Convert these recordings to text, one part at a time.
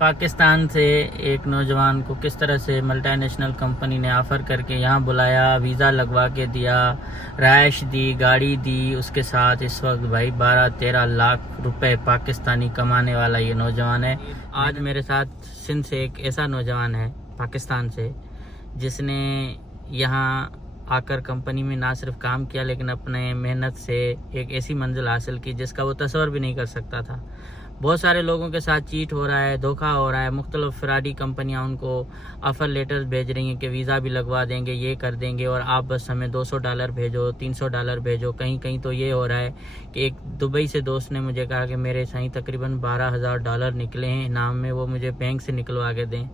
पाकिस्तान से एक नौजवान को किस तरह से मल्टीनेशनल कंपनी ने ऑफ़र करके यहाँ बुलाया, वीज़ा लगवा के दिया, रहायश दी, गाड़ी दी, उसके साथ इस वक्त भाई 12-13 लाख रुपए पाकिस्तानी कमाने वाला ये नौजवान है। आज मेरे साथ सिंध से एक ऐसा नौजवान है पाकिस्तान से जिसने यहाँ आकर कंपनी में ना सिर्फ काम किया लेकिन अपने मेहनत से एक ऐसी मंजिल हासिल की जिसका वो तस्वर भी नहीं कर सकता था। बहुत सारे लोगों के साथ चीट हो रहा है, धोखा हो रहा है, मुख्तलिफ फ्रॉडी कंपनियां उनको ऑफ़र लेटर्स भेज रही हैं कि वीज़ा भी लगवा देंगे, ये कर देंगे और आप बस हमें $200 भेजो, $300 भेजो। कहीं कहीं तो ये हो रहा है कि एक दुबई से दोस्त ने मुझे कहा कि मेरे सही तकरीबन $12,000 निकले हैं इनाम में, वो मुझे बैंक से निकलवा के दें,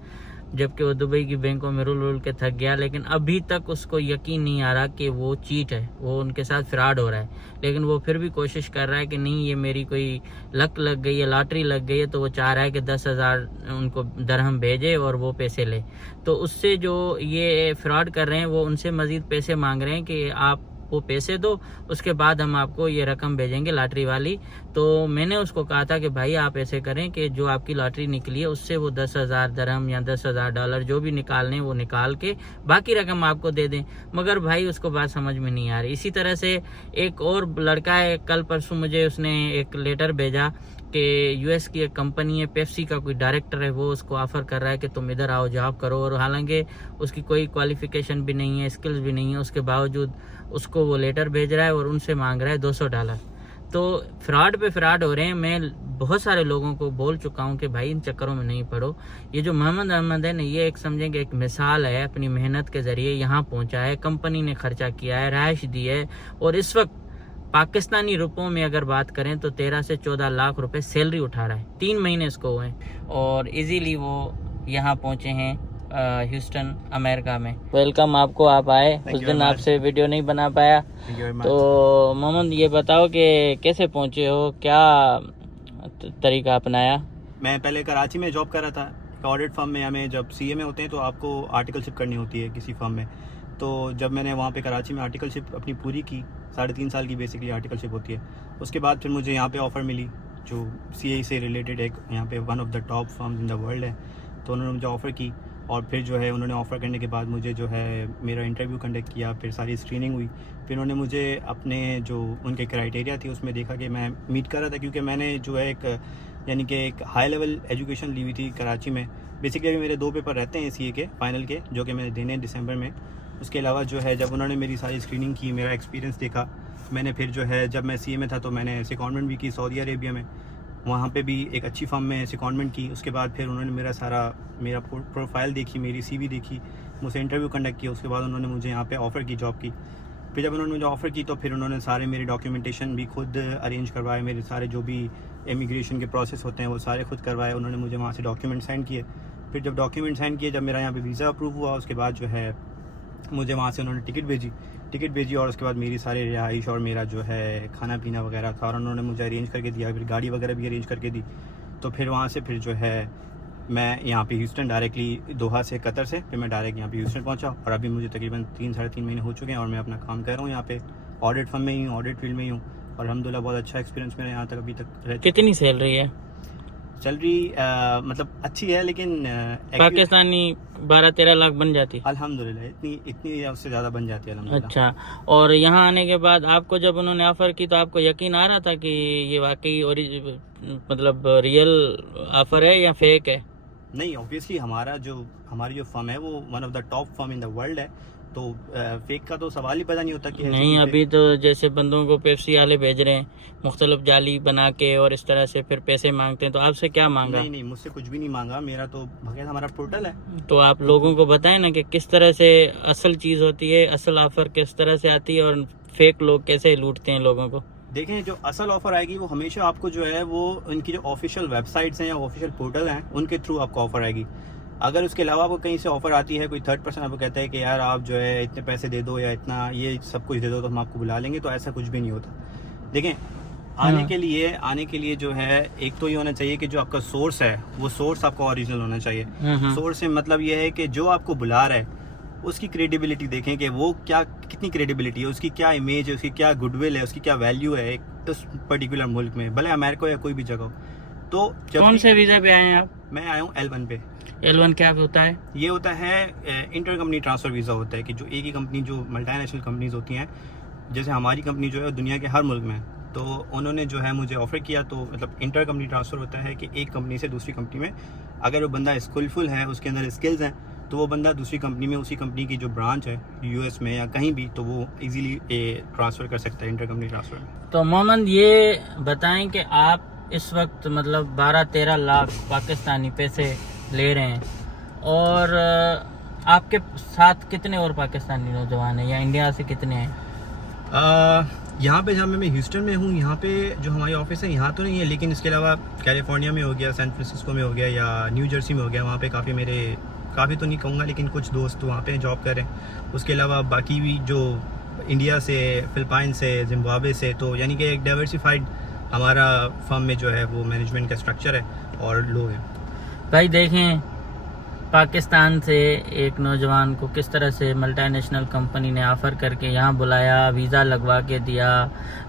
जबकि वो दुबई की बैंकों में रुल के थक गया। लेकिन अभी तक उसको यकीन नहीं आ रहा कि वो चीट है, वो उनके साथ फ्रॉड हो रहा है, लेकिन वो फिर भी कोशिश कर रहा है कि नहीं ये मेरी कोई लक लग गई है, लॉटरी लग गई है। तो वो चाह रहा है कि 10,000 उनको दरहम भेजे और वो पैसे ले। तो उससे जो ये फ्रॉड कर रहे हैं वो उनसे मज़ीद पैसे मांग रहे हैं कि आप वो पैसे दो, उसके बाद हम आपको ये रकम भेजेंगे लॉटरी वाली। तो मैंने उसको कहा था कि भाई आप ऐसे करें कि जो आपकी लॉटरी निकली है उससे वो 10,000 दरहम या $10,000 जो भी निकालने वो निकाल के बाकी रकम आपको दे दें। मगर भाई उसको बात समझ में नहीं आ रही। इसी तरह से एक और लड़का है, कल परसों मुझे उसने एक लेटर भेजा कि यूएस की एक कंपनी है, पेप्सी का कोई डायरेक्टर है, वो उसको ऑफ़र कर रहा है कि तुम इधर आओ जॉब करो। और हालांकि उसकी कोई क्वालिफिकेशन भी नहीं है, स्किल्स भी नहीं है, उसके बावजूद उसको वो लेटर भेज रहा है और उनसे मांग रहा है $200। तो फ्रॉड पे फ्रॉड हो रहे हैं। मैं बहुत सारे लोगों को बोल चुका हूं कि भाई इन चक्करों में नहीं पड़ो। ये जो मोहम्मद अहमद है ना, ये एक समझेंगे एक मिसाल है, अपनी मेहनत के ज़रिए यहाँ पहुँचा है, कंपनी ने खर्चा किया है, रहायश दी है और इस वक्त पाकिस्तानी रुपयों में अगर बात करें तो 13 से 14 लाख रुपए सैलरी उठा रहा है। 3 महीने इसको हुए और इजीली वो यहाँ पहुँचे हैं ह्यूस्टन अमेरिका में। वेलकम आपको, आप आए। उस दिन आपसे वीडियो नहीं बना पाया। तो मोहम्मद ये बताओ कि कैसे पहुँचे हो, क्या तरीका अपनाया? मैं पहले कराची में जॉब कर रहा था ऑडिट फर्म में। हमें जब सीए में होते हैं तो आपको आर्टिकलशिप करनी होती है किसी फर्म में। तो जब मैंने वहाँ पे कराची में आर्टिकलशिप अपनी पूरी की, 3.5 साल की बेसिकली आर्टिकलशिप होती है, उसके बाद फिर मुझे यहाँ पे ऑफ़र मिली जो सीए से रिलेटेड एक यहाँ पे one of the top firms in the world है। तो उन्होंने मुझे ऑफ़र की और फिर जो है उन्होंने ऑफ़र करने के बाद मुझे जो है मेरा इंटरव्यू कंडक्ट किया, फिर सारी स्क्रीनिंग हुई। फिर उन्होंने मुझे अपने जो उनके क्राइटेरिया थी उसमें देखा कि मैं मीट कर रहा था, क्योंकि मैंने जो है एक यानी कि एक हाई लेवल एजुकेशन ली हुई थी कराची में। बेसिकली अभी मेरे 2 पेपर रहते हैं सीए के फाइनल के, जो कि मैंने देने हैं दिसंबर में। उसके अलावा जो है जब उन्होंने मेरी सारी स्क्रीनिंग की, मेरा एक्सपीरियंस देखा, मैंने फिर जो है जब मैं सीए में था तो मैंने सेकॉन्डमेंट भी की सऊदी अरेबिया में, वहाँ पे भी एक अच्छी फर्म में सेकॉन्डमेंट की। उसके बाद फिर उन्होंने मेरा प्रोफाइल देखी, मेरी सीवी देखी, मुझसे इंटरव्यू कंडक्ट किया। उसके बाद उन्होंने मुझे यहाँ पे ऑफ़र की जॉब की। फिर जब उन्होंने मुझे ऑफ़र की तो फिर उन्होंने सारे मेरे डॉक्यूमेंटेशन भी खुद अरेंज करवाए, मेरे सारे जो भी इमिग्रेशन के प्रोसेस होते हैं वो सारे खुद करवाए। उन्होंने मुझे वहाँ से डॉक्यूमेंट सेंड किए। फिर जब डॉक्यूमेंट सेंड किए, जब मेरा यहाँ पे वीज़ा अप्रूव हुआ, उसके बाद जो है मुझे वहाँ से उन्होंने टिकट भेजी और उसके बाद मेरी सारी रिहाइश और मेरा जो है खाना पीना वगैरह था और उन्होंने मुझे अरेंज करके दिया। फिर गाड़ी वगैरह भी अरेंज करके दी। तो फिर वहाँ से फिर जो है मैं यहाँ पे ह्यूस्टन डायरेक्टली दोहा से, कतर से, फिर मैं डायरेक्ट यहाँ पे ह्यूस्टन पहुँचा और अभी मुझे तकरीबन 3-3.5 महीने हो चुके हैं और मैं अपना काम कर रहा हूँ यहाँ पे ऑडिट फर्म में ही हूँ, ऑडिट फील्ड में ही हूँ और अल्हम्दुलिल्लाह बहुत अच्छा एक्सपीरियंस मेरा यहाँ तक अभी तक। कितनी सैलरी है? सैलरी मतलब अच्छी है, लेकिन पाकिस्तानी 12-13 लाख बन जाती? अल्हम्दुलिल्लाह इतनी उससे ज़्यादा बन जाती है अल्हम्दुलिल्लाह। अच्छा, और यहाँ आने के बाद आपको जब उन्होंने ऑफ़र की तो आपको यकीन आ रहा था कि ये वाकई और मतलब रियल ऑफ़र है या फेक है? नहीं, ऑब्वियसली हमारी जो फर्म है वो one of the top firm in the world है, तो फेक का तो सवाल ही पैदा नहीं होता कि नहीं। अभी तो जैसे बंदों को पेप्सी वाले भेज रहे हैं मुख्तलिफ जाली बना के और इस तरह से फिर पैसे मांगते हैं, तो आपसे क्या मांगा? नहीं, मुझसे कुछ भी नहीं मांगा। मेरा तो बगैर हमारा पोर्टल है। तो आप लोगों को बताएं ना कि किस तरह से असल चीज़ होती है, असल ऑफ़र किस तरह से आती है और फेक लोग कैसे लूटते हैं लोगों को। देखें, जो असल ऑफ़र आएगी वो हमेशा आपको जो है वो उनकी जो ऑफिशियल वेबसाइट्स हैं या ऑफिशियल पोर्टल हैं उनके थ्रू आपको ऑफ़र आएगी। अगर उसके अलावा आपको कहीं से ऑफ़र आती है, कोई थर्ड पर्सन आपको कहता है कि यार आप जो है इतने पैसे दे दो या इतना ये सब कुछ दे दो तो हम आपको बुला लेंगे, तो ऐसा कुछ भी नहीं होता। देखें, आने के लिए जो है एक तो ये होना चाहिए कि जो आपका सोर्स है वो सोर्स आपका ओरिजिनल होना चाहिए। सोर्स से मतलब ये है कि जो आपको बुला रहा है उसकी क्रेडिबिलिटी देखें कि वो कितनी क्रेडिबिलिटी है, उसकी क्या इमेज है, उसकी क्या गुडविल है, उसकी क्या वैल्यू है उस पर्टिकुलर मुल्क में, भले अमेरिका या कोई भी जगह हो। तो कौन से वीज़ा पे आए हैं आप? मैं आया हूँ L1 पे। L1 क्या होता है? ये होता है इंटर कंपनी ट्रांसफ़र वीज़ा होता है कि जो एक ही कंपनी, जो मल्टीनेशनल कंपनीज होती हैं, जैसे हमारी कंपनी जो है दुनिया के हर मुल्क में, तो उन्होंने जो है मुझे ऑफ़र किया, तो मतलब इंटर कंपनी ट्रांसफ़र होता है कि एक कंपनी से दूसरी कंपनी में अगर वो बंदा स्किलफुल है, उसके अंदर स्किल्स हैं, तो वो बंदा दूसरी कंपनी में, उसी कंपनी की जो ब्रांच है यूएस में या कहीं भी, तो वो इजीली ट्रांसफ़र कर सकता है इंटर कंपनी ट्रांसफ़र। तो मोहम्मद ये बताएं कि आप इस वक्त मतलब 12-13 लाख पाकिस्तानी पैसे ले रहे हैं, और आपके साथ कितने और पाकिस्तानी नौजवान हैं, या इंडिया से कितने हैं? यहाँ पे जहाँ मैं ह्यूस्टन में हूँ, यहाँ पे जो हमारी ऑफिस है यहाँ तो नहीं है, लेकिन इसके अलावा कैलिफोर्निया में हो गया, सैन फ्रांसिस्को में हो गया, या न्यू जर्सी में हो गया, वहाँ पे काफ़ी तो नहीं कहूँगा, लेकिन कुछ दोस्त वहाँ पे जॉब कर रहे हैं। उसके अलावा बाकी भी जो इंडिया से, फिलिपाइन से, जिम्बाब्वे से, तो यानी कि एक डाइवर्सिफाइड हमारा फर्म में जो है वो मैनेजमेंट का स्ट्रक्चर है और लोग हैं। भाई देखें, पाकिस्तान से एक नौजवान को किस तरह से मल्टीनेशनल कंपनी ने ऑफ़र करके यहाँ बुलाया, वीज़ा लगवा के दिया,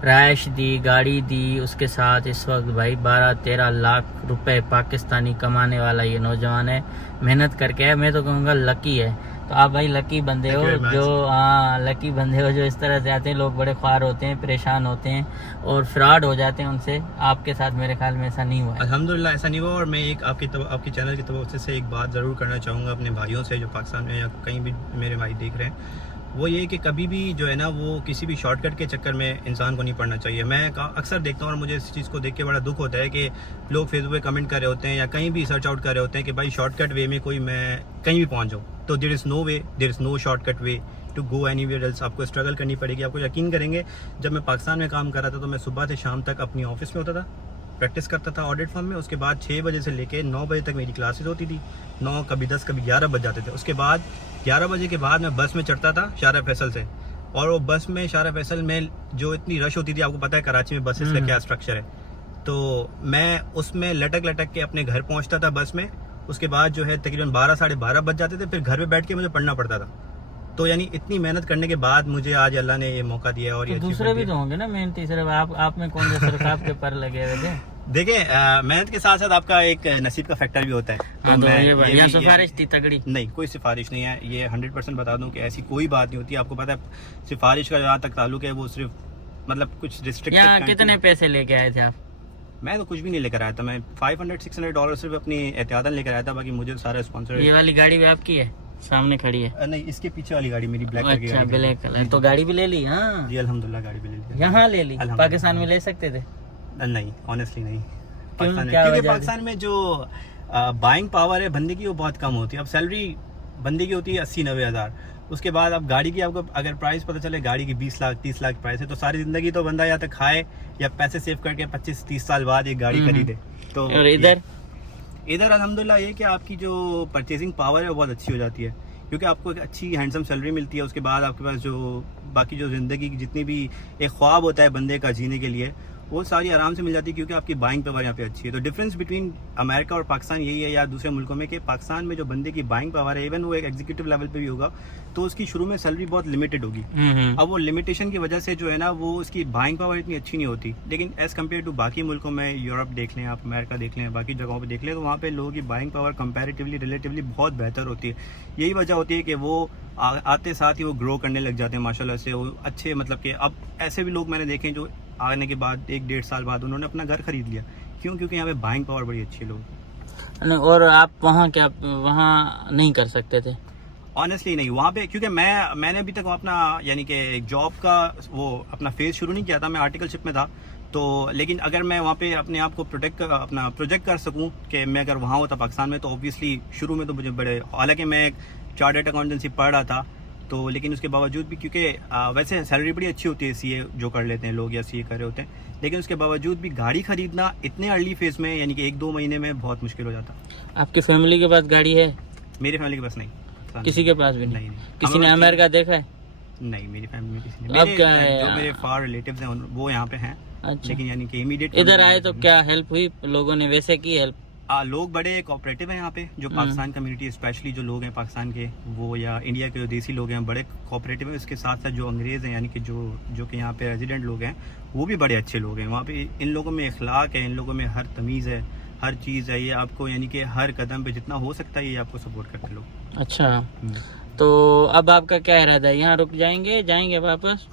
रहायश दी, गाड़ी दी, उसके साथ इस वक्त भाई 12-13 लाख रुपए पाकिस्तानी कमाने वाला ये नौजवान है। मेहनत करके है, मैं तो कहूँगा लकी है। तो आप भाई लकी बंदे हो, जो लकी बंदे हो जो इस तरह से आते हैं। लोग बड़े ख्वार होते हैं, परेशान होते हैं और फ्रॉड हो जाते हैं उनसे। आपके साथ मेरे ख्याल में ऐसा नहीं हुआ है। अल्हम्दुलिल्लाह ऐसा नहीं हुआ। और मैं एक आपकी चैनल की तरफ से एक बात ज़रूर करना चाहूँगा अपने भाइयों से जो पाकिस्तान में या कहीं भी मेरे भाई देख रहे हैं, वो ये कि कभी भी जो है ना, वो किसी भी शॉर्टकट के चक्कर में इंसान को नहीं पड़ना चाहिए। मैं अक्सर देखता हूँ और मुझे इस चीज़ को देख के बड़ा दुख होता है कि लोग फेसबुक पे कमेंट कर रहे होते हैं या कहीं भी सर्च आउट कर रहे होते हैं कि भाई शॉर्टकट वे में मैं कहीं भी पहुँच जाऊँ। तो there is no shortcut way to go anywhere else. आपको स्ट्रगल करनी पड़ेगी। आपको यकीन करेंगे, जब मैं पाकिस्तान में काम कर रहा था तो मैं सुबह से शाम तक अपनी ऑफिस में होता था, प्रैक्टिस करता था ऑडिट फर्म में। उसके बाद 6 बजे से लेके 9 बजे तक मेरी क्लासेस होती थी। 9, कभी 10, कभी 11 बज जाते थे। उसके बाद 11 बजे के बाद मैं बस में चढ़ता था शारा फैसल से, और वो बस में शारा फैसल में जो इतनी रश होती थी, आपको पता है कराची में बसेस का क्या स्ट्रक्चर है, तो मैं उसमें लटक के अपने घर पहुंचता था बस में। उसके बाद जो है तकरीबन 12, साढ़े 12 बज जाते थे। फिर घर पे बैठ के मुझे पढ़ना पड़ता था। तो यानी इतनी मेहनत करने के बाद मुझे आज अल्लाह ने ये मौका दिया। और तो ये दूसरे भी तो होंगे ना मेहनती, सिर्फ आप में कौन से सिर्फ आपके पर लगे हुए थे? देखिए, मेहनत के साथ साथ आपका एक नसीब का फैक्टर भी होता है। हाँ, तो ये सिफारिश थी तगड़ी? नहीं, कोई सिफारिश नहीं है। ये 100% बता दूं कि ऐसी कोई बात नहीं होती। आपको पता है सिफारिश का जहाँ तक ताल्लुक है, वो सिर्फ मतलब कुछ रिस्ट्रिक्टेड। कितने पैसे लेके आए थे आप? मैं तो कुछ भी नहीं लेकर आया था। मैं $500-600 सिर्फ अपनी एहतियातन लेकर आया था। बाकी मुझे सारा स्पॉन्सर। ये वाली गाड़ी भी आपकी है? सामने खड़ी है? नहीं, इसके पीछे वाली गाड़ी मेरी ब्लैक कलर। अच्छा, ब्लैक कलर। तो गाड़ी भी ले ली? हाँ जी, अल्हम्दुलिल्लाह गाड़ी भी ले ली। यहाँ ले ली? पाकिस्तान में ले सकते थे? नहीं, ऑनेस्टली नहीं। क्योंकि पाकिस्तान में जो बाइंग पावर है बंदे की, वो बहुत कम होती है। अब सैलरी बंदे की होती है 80-90 हज़ार। उसके बाद अब गाड़ी की आपको अगर प्राइस पता चले, गाड़ी की 20 लाख 30 लाख प्राइस है, तो सारी जिंदगी तो बंदा या तो खाए या पैसे सेव करके 25-30 साल बाद एक गाड़ी खरीदे। तो और इधर अल्हम्दुलिल्लाह ये कि आपकी जो परचेजिंग पावर है वो बहुत अच्छी हो जाती है, क्योंकि आपको एक अच्छी हैंडसम सैलरी मिलती है। उसके बाद आपके पास जो बाकी जो ज़िंदगी की जितनी भी एक ख्वाब होता है बंदे का जीने के लिए, वो सारी आराम से मिल जाती है, क्योंकि आपकी बाइंग पावर यहाँ पे अच्छी है। तो डिफरेंस बिटवीन अमेरिका और पाकिस्तान यही है, या दूसरे मुल्कों में, कि पाकिस्तान में जो बंदे की बाइंग पावर है, इवन वो एक एग्जीक्यूटिव लेवल पे भी होगा, तो उसकी शुरू में सैलरी बहुत लिमिटेड होगी। अब वो लिमिटेशन की वजह से जो है ना, वो उसकी बाइंग पावर इतनी अच्छी नहीं होती। लेकिन एज़ कम्पेयर टू बाकी मुल्कों में, यूरोप देख लें आप, अमेरिका देख लें, बाकी जगहों पर देख लें, तो वहाँ पर लोगों की बाइंग पावर कंपेरेटिवली रिलेटिवली बहुत बेहतर होती है। यही वजह होती है कि वो आते साथ ही वो ग्रो करने लग जाते हैं माशाल्लाह से। वो अच्छे मतलब कि अब ऐसे भी लोग मैंने देखे जो आने के बाद 1-1.5 साल बाद उन्होंने अपना घर खरीद लिया। क्यों? क्योंकि यहाँ पे बाइंग पावर बड़ी अच्छी है लोगों। और आप वहाँ नहीं कर सकते थे? ऑनेस्टली नहीं, वहाँ पे क्योंकि मैंने अभी तक अपना यानी कि जॉब का वो अपना फेज शुरू नहीं किया था। मैं आर्टिकलशिप में था। तो लेकिन अगर मैं वहाँ पे अपने आप को अपना प्रोजेक्ट कर सकूँ कि मैं अगर वहाँ होता पाकिस्तान में, तो ऑब्वियसली शुरू में तो मुझे बड़े, हालांकि मैं एक चार्टर्ड अकाउंटेंसी पढ़ रहा था, तो लेकिन उसके बावजूद भी, क्योंकि वैसे सैलरी बड़ी अच्छी होती है सीए जो कर लेते हैं लोग या सीए कर रहे होते हैं, लेकिन उसके बावजूद भी गाड़ी खरीदना इतने अर्ली फेज में, यानी कि 1-2 महीने में बहुत मुश्किल हो जाता। आपकी फैमिली के पास गाड़ी है? मेरी फैमिली के पास नहीं। किसी के पास भी नहीं? किसी ने अमेरिका देखा है? नहीं, मेरी फैमिली में किसी ने। अब क्या है, जो मेरे फार रिलेटिव्स हैं वो यहाँ पे हैं। अच्छा। लेकिन यानी कि इमीडिएट इधर आए तो क्या हेल्प हुई लोगों ने? वैसे की हेल्प? लोग बड़े कोऑपरेटिव हैं यहाँ पे, जो पाकिस्तान कम्युनिटी स्पेशली जो लोग हैं पाकिस्तान के, वो या इंडिया के जो देसी लोग हैं, बड़े कोऑपरेटिव हैं। इसके साथ साथ जो अंग्रेज़ हैं, यानी कि जो कि यहाँ पे रेजिडेंट लोग हैं, वो भी बड़े अच्छे लोग हैं। वहाँ पे इन लोगों में इखलाक है, इन लोगों में हर तमीज़ है, हर चीज़ है ये आपको, यानी कि हर कदम पे जितना हो सकता है ये आपको सपोर्ट करते लोग। अच्छा, तो अब आपका क्या इरादा है, यहाँ रुक जाएंगे वापस?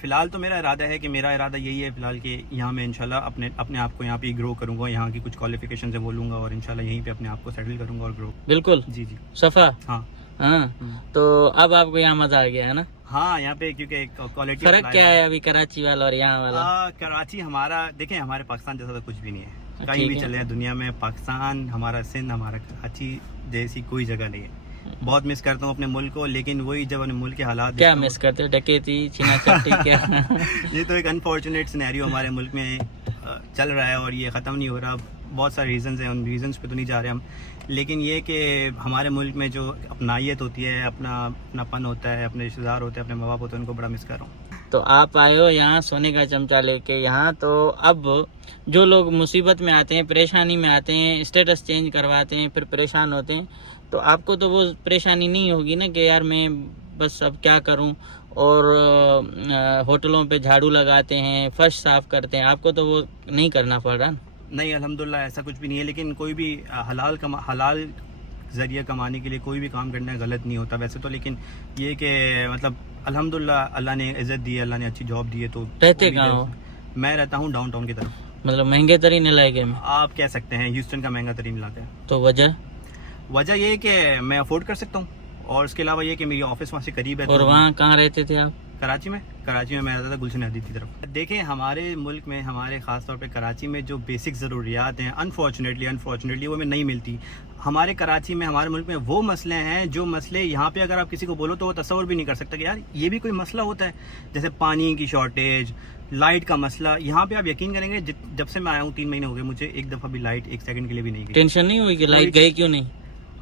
फ़िलहाल तो मेरा इरादा है कि मेरा इरादा यही है फ़िलहाल कि यहाँ मैं इंशाल्लाह अपने आप को यहाँ पे ग्रो करूँगा, यहाँ की कुछ क्वालिफिकेशन से बोलूँगा और इंशाल्लाह यहीं पे अपने आप को सेटल करूँगा और ग्रो। बिल्कुल जी जी सफ़ा। हाँ। हाँ, तो अब आपको यहाँ मजा आ गया है ना? हाँ, यहाँ पे क्योंकि क्वालिटी फर्क क्या है अभी कराची वाला और यहाँ वाला? कराची हमारा, देखें हमारे पाकिस्तान जैसा तो कुछ भी नहीं है, कहीं ठीक भी है। चले दुनिया में, पाकिस्तान हमारा, सिंध हमारा, कराची जैसी कोई जगह नहीं है। बहुत मिस करता हूँ अपने मुल्क को, लेकिन वही जब अपने मुल्क के हालात क्या देखता हूँ- मिस करते हो, डकैती, छीना चट्टी क्या? ये तो एक अनफॉर्चुनेट सिनेरियो हमारे मुल्क में चल रहा है और ये ख़त्म नहीं हो रहा। बहुत सारे रीज़न्स हैं, उन रीज़न्स पे तो नहीं जा रहे हम, लेकिन ये कि हमारे मुल्क में जो अपनाइत होती है, अपनापन होता है, अपने रिश्तेदार होते हैं, अपने माँ बाप होते हैं, उनको बड़ा मिस कर रहा हूँ। तो आप आए हो यहाँ सोने का चमचा लेके यहाँ, तो अब जो लोग मुसीबत में आते हैं, परेशानी में आते हैं, स्टेटस चेंज करवाते हैं, फिर परेशान होते हैं, तो आपको तो वो परेशानी नहीं होगी ना कि यार मैं बस अब क्या करूं, और होटलों पे झाड़ू लगाते हैं, फर्श साफ करते हैं, आपको तो वो नहीं करना पड़ रहा? नहीं, अल्हम्दुलिल्लाह ऐसा कुछ भी नहीं है, लेकिन कोई भी हलाल ज़रिए कमाने के लिए कोई भी काम करना गलत नहीं होता वैसे तो, लेकिन ये कि मतलब अल्हम्दुलिल्लाह अल्लाह ने इज़्ज़त दी है, अल्लाह ने अच्छी जॉब दी है। तो रहते कहाँ हो? मैं रहता हूँ डाउनटाउन की तरफ, मतलब महंगे तरीन इलाके में आप कह सकते हैं, ह्यूस्टन का महंगा तरीन इलाका है। तो वजह ये है कि मैं अफोर्ड कर सकता हूँ, और उसके अलावा ये कि मेरी ऑफिस वहाँ से करीब है। और तो वहाँ कहाँ रहते थे आप? कराची में मैं रहता था गुलशन नदी की तरफ। देखें हमारे मुल्क में, हमारे ख़ास तौर पे कराची में जो बेसिक ज़रूरियात हैं अनफॉर्चुनेटली वो में नहीं मिलती। हमारे कराची में, हमारे मुल्क में वो मसले हैं जो मसले यहाँ पे अगर आप किसी को बोलो तो वो तस्वर भी नहीं कर सकता कि यार ये भी कोई मसला होता है। जैसे पानी की शॉर्टेज, लाइट का मसला, यहाँ पे आप यकीन करेंगे जब से मैं आया हूँ 3 महीने हो गए, मुझे एक दफ़ा भी लाइट 1 सेकंड के लिए भी नहीं गई। टेंशन नहीं हुई कि लाइट गई क्यों नहीं?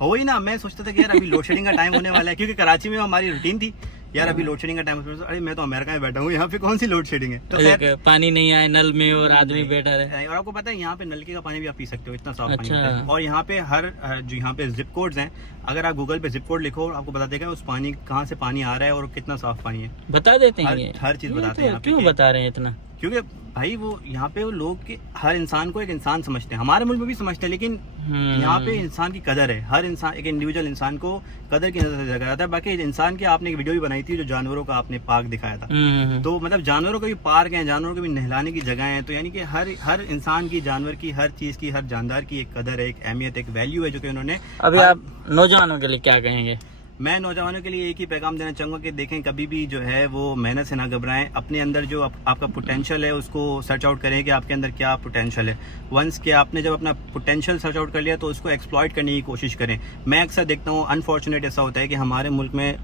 हो ही ना, मैं सोचता था कि यार अभी लोड शेडिंग का टाइम होने वाला है, क्योंकि कराची में हमारी रूटीन थी यार अभी लोड शेडिंग का टाइम। अरे मैं तो अमेरिका में बैठा हूँ, यहाँ पे कौन सी लोड शेडिंग है। तो खैर पानी नहीं आए नल में और आदमी बैठा रहे। और आपको पता है यहाँ पे नलके का पानी भी आप पी सकते हो, इतना साफ पानी अच्छा। होता है। और यहाँ पे जो यहाँ पे जिप कोड्स हैं, अगर आप गूगल पे जिप कोड लिखो आपको बता देगा उस पानी कहाँ से पानी आ रहा है और कितना साफ पानी है, बता देते हैं ये? हर चीज बताते हैं यहाँ पे। क्यों बता रहे हैं इतना? क्योंकि भाई वो यहाँ पे वो लोग के हर इंसान को एक इंसान समझते हैं, हमारे मुल्क में भी समझते हैं, लेकिन यहाँ पे इंसान की कदर है, हर इंसान, एक इंडिविजुअल इंसान को कदर की नजर से देखा जाता है। बाकी इंसान की आपने एक वीडियो भी बनाई थी जो जानवरों का आपने पार्क दिखाया था, तो मतलब जानवरों का भी पार्क है, जानवरों को भी नहलाने की जगह है, तो यानी कि हर इंसान की, जानवर की, हर चीज की, हर जानदार की एक कदर है, एक अहमियत, एक वैल्यू है जो कि उन्होंने। अभी आप नौजवानों के लिए क्या कहेंगे? मैं नौजवानों के लिए एक ही पैगाम देना चाहूँगा कि देखें कभी भी जो है वो मेहनत से ना घबराएं, अपने अंदर जो आपका पोटेंशियल है उसको सर्च आउट करें कि आपके अंदर क्या पोटेंशियल है। वंस के आपने जब अपना पोटेंशियल सर्च आउट कर लिया तो उसको एक्सप्लॉइट करने की कोशिश करें। मैं अक्सर देखता हूँ अनफॉर्चुनेट ऐसा होता है कि हमारे मुल्क में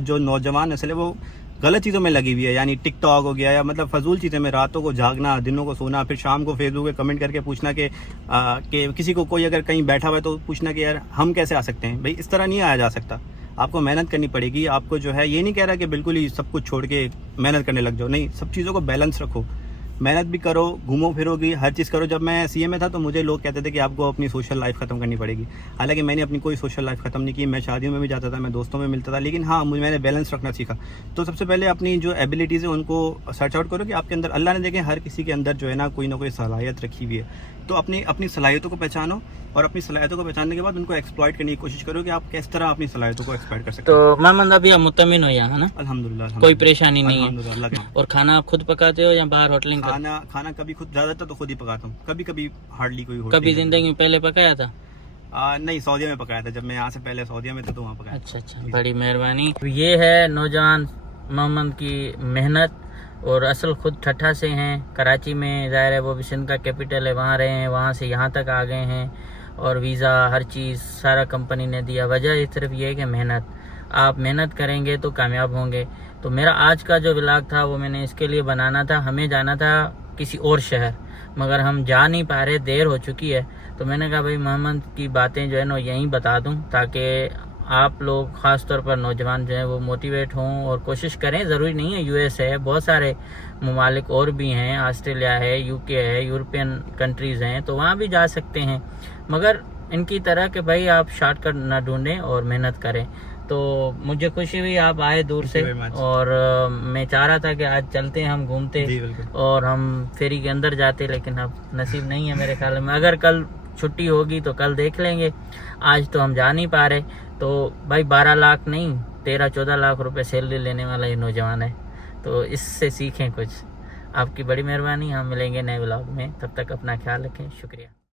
जो नौजवान नस्ल है वो गलत चीज़ों में लगी हुई है, यानी टिकटॉक हो गया या मतलब फजूल चीज़ें में रातों को जागना, दिनों को सोना, फिर शाम को फेसबुक पे कमेंट करके पूछना कि किसी को कोई अगर कहीं बैठा हुआ है तो पूछना कि यार हम कैसे आ सकते हैं। भाई इस तरह नहीं आया जा सकता, आपको मेहनत करनी पड़ेगी। आपको जो है ये नहीं कह रहा कि बिल्कुल ही सब कुछ छोड़ के मेहनत करने लग जाओ, नहीं, सब चीज़ों को बैलेंस रखो, मेहनत भी करो, घूमो फिरोगी, हर चीज़ करो। जब मैं सीए में था तो मुझे लोग कहते थे कि आपको अपनी सोशल लाइफ ख़त्म करनी पड़ेगी, हालांकि मैंने अपनी कोई सोशल लाइफ ख़त्म नहीं की। मैं शादियों में भी जाता था, मैं दोस्तों में मिलता था, लेकिन हाँ मैंने बैलेंस रखना सीखा। तो सबसे पहले अपनी जो एबिलिटीज़ है उनको सर्च आउट करो कि आपके अंदर, अल्लाह ने देखें हर किसी के अंदर जो है ना कोई सलाहियत रखी हुई है, तो अपनी सलाहियतों को पहचानो और अपनी सलाहियतों को पहचानने के बाद उनको एक्सप्लॉइट करने की कोशिश करो कि आप किस तरह अपनी सलाहियतों को एक्सप्लॉइट कर सकते हो। तो मोहम्मद अभी आप मुतमिन हो यहाँ, है ना? अल्हम्दुलिल्लाह, कोई परेशानी नहीं है। अल्हम्दुलिल्लाह का। और खाना आप खुद पकाते हो या बाहर होटलिंग? खाना कभी खुद, ज़्यादातर तो खुद ही पकाता हूँ, कभी हार्डली कोई होटल। कभी जिंदगी में पहले पकाया था? नहीं, सऊदीया में पकाया था, जब मैं यहाँ से पहले सऊदीया में था तो वहाँ पकाया। अच्छा, बड़ी मेहरबानी। ये है नौजवान मोहम्मद की मेहनत, और असल खुद ठट्ठा से हैं, कराची में, ज़ाहिर है वो भी सिंध का कैपिटल है, वहाँ रहे हैं, वहाँ से यहाँ तक आ गए हैं, और वीज़ा हर चीज़ सारा कंपनी ने दिया। वजह इस तरफ ये है कि मेहनत, आप मेहनत करेंगे तो कामयाब होंगे। तो मेरा आज का जो व्लॉग था वो मैंने इसके लिए बनाना था, हमें जाना था किसी और शहर, मगर हम जा नहीं पा रहे, देर हो चुकी है, तो मैंने कहा भाई मोहम्मद की बातें जो है ना यहीं बता दूं, ताकि आप लोग ख़ास तौर पर नौजवान जो हैं वो मोटिवेट हों और कोशिश करें। ज़रूरी नहीं है यूएस है, बहुत सारे ममालिक और भी हैं, ऑस्ट्रेलिया है, यूके है, यूरोपियन कंट्रीज़ हैं, तो वहाँ भी जा सकते हैं, मगर इनकी तरह कि भाई आप शॉर्टकट ना ढूंढें और मेहनत करें। तो मुझे खुशी हुई आप आए दूर Thank से, you very much. और मैं चाह रहा था कि आज चलते हम घूमते जी बिल्कुल। और हम फेरी के अंदर जाते, लेकिन अब नसीब नहीं है मेरे ख्याल में। अगर कल छुट्टी होगी तो कल देख लेंगे, आज तो हम जा नहीं पा रहे। तो भाई 12 लाख नहीं 13-14 लाख रुपए सैलरी लेने वाला ये नौजवान है, तो इससे सीखें कुछ। आपकी बड़ी मेहरबानी। हम मिलेंगे नए ब्लॉग में, तब तक अपना ख्याल रखें। शुक्रिया।